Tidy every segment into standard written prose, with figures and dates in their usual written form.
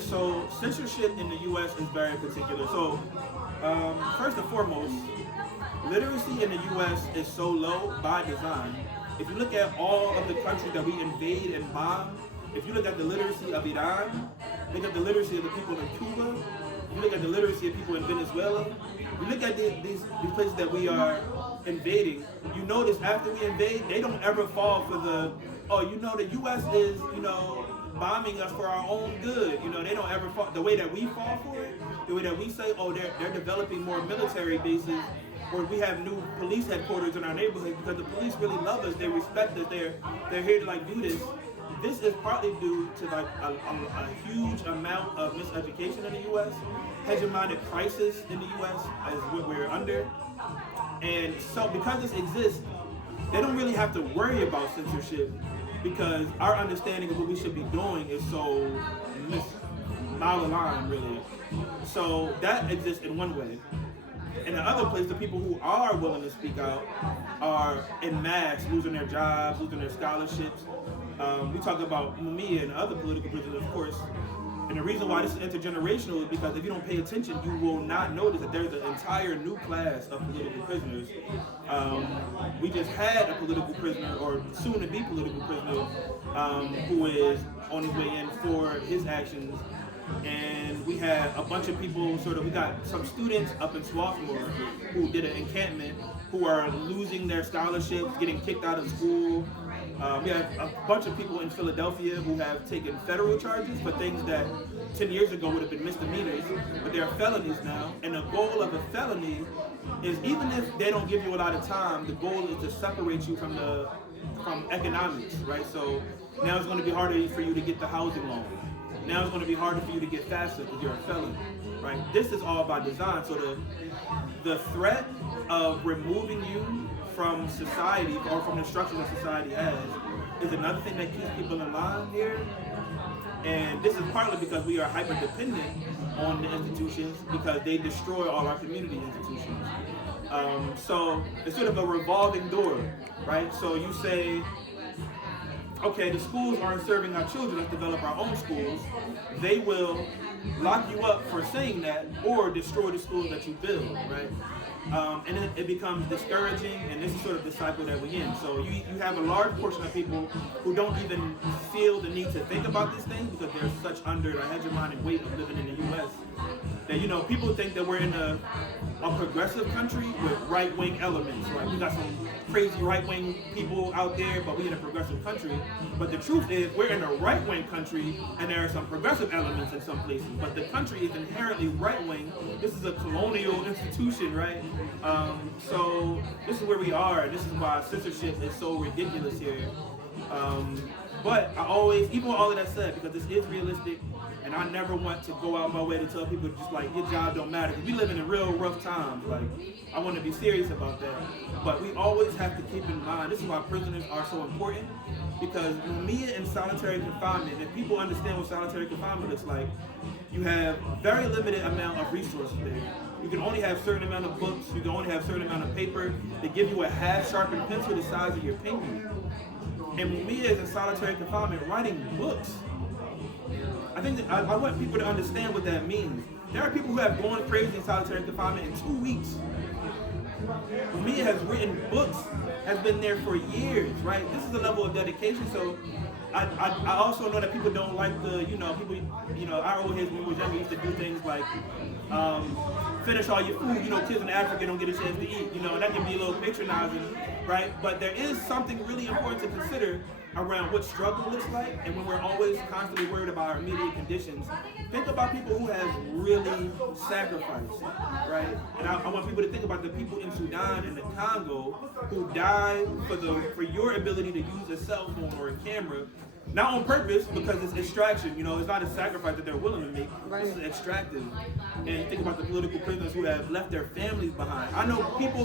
So censorship in the U.S. is very particular. So first and foremost, literacy in the U.S. is so low by design. If you look at all of the countries that we invade and bomb, if you look at the literacy of Iran, look at the literacy of the people in Cuba, you look at the literacy of people in Venezuela, you look at these places that we are invading, you notice after we invade, they don't ever fall for the U.S. is, bombing us for our own good. They don't ever fall. The way that we fall for it, the way that we say, they're developing more military bases, or we have new police headquarters in our neighborhood because the police really love us, they respect us, they're here to do this. This is partly due to a huge amount of miseducation in the U.S. Hegemonic crisis in the U.S. is what we're under, and so because this exists, they don't really have to worry about censorship because our understanding of what we should be doing is so malaligned, really. So that exists in one way. In the other place, the people who are willing to speak out are in mass losing their jobs, losing their scholarships. We talk about Mumia and other political prisoners, of course. And the reason why this is intergenerational is because if you don't pay attention, you will not notice that there's an entire new class of political prisoners. We just had a political prisoner, or soon-to-be political prisoner, who is on his way in for his actions. And we had a bunch of people, we got some students up in Swarthmore who did an encampment who are losing their scholarships, getting kicked out of school. We have a bunch of people in Philadelphia who have taken federal charges for things that 10 years ago would have been misdemeanors, but they're felonies now. And the goal of a felony is, even if they don't give you a lot of time, the goal is to separate you from economics, right? So now it's going to be harder for you to get the housing loan. Now it's going to be harder for you to get FAFSA because you're a felon, right? This is all by design. So the threat of removing you from society, or from the structures that society has, is another thing that keeps people in line here. And this is partly because we are hyper dependent on the institutions because they destroy all our community institutions. So it's sort of a revolving door, right? So you say, okay, the schools aren't serving our children, let's develop our own schools. They will lock you up for saying that, or destroy the schools that you build, right? And then it becomes discouraging, and this is sort of the cycle that we're in. So you have a large portion of people who don't even feel the need to think about these things because they're such under the hegemonic weight of living in the U.S. that, people think that we're in a progressive country with right-wing elements, right? We got some crazy right-wing people out there, but we're in a progressive country. But the truth is, we're in a right-wing country, and there are some progressive elements in some places. But the country is inherently right-wing. This is a colonial institution, right? So this is where we are. This is why censorship is so ridiculous here. But I always, even with all of that said, because this is realistic, and I never want to go out my way to tell people just your job don't matter. Because we live in real rough times. I want to be serious about that. But we always have to keep in mind, this is why prisoners are so important. Because Mumia in solitary confinement, if people understand what solitary confinement looks like, you have very limited amount of resources there. You can only have a certain amount of books, you can only have a certain amount of paper. They give you a half-sharpened pencil the size of your pinky. And Mumia is in solitary confinement writing books. I think that I want people to understand what that means. There are people who have gone crazy in solitary confinement in 2 weeks. Mumia has written books, has been there for years, right? This is a level of dedication. So I also know that people don't like our old heads when we were younger used to do things like finish all your food. Kids in Africa don't get a chance to eat, and that can be a little patronizing, right? But there is something really important to consider around what struggle looks like, and when we're always constantly worried about our immediate conditions, think about people who have really sacrificed, right? And I want people to think about the people in Sudan and the Congo who died for your ability to use a cell phone or a camera, not on purpose because it's extraction. It's not a sacrifice that they're willing to make. Right. This is extractive. And you think about the political prisoners who have left their families behind. I know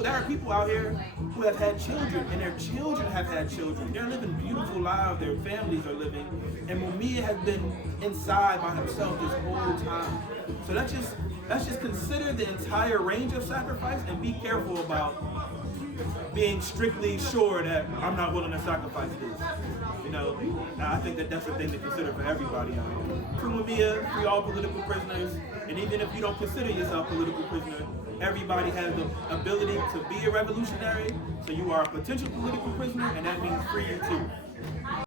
there are people out here who have had children, and their children have had children. They're living beautiful lives, their families are living. And Mumia has been inside by himself this whole time. So let's just consider the entire range of sacrifice and be careful about being strictly sure that I'm not willing to sacrifice this. I think that that's a thing to consider for everybody out here. free Mumia, free all political prisoners, and even if you don't consider yourself a political prisoner, everybody has the ability to be a revolutionary, so you are a potential political prisoner, and that means free you too.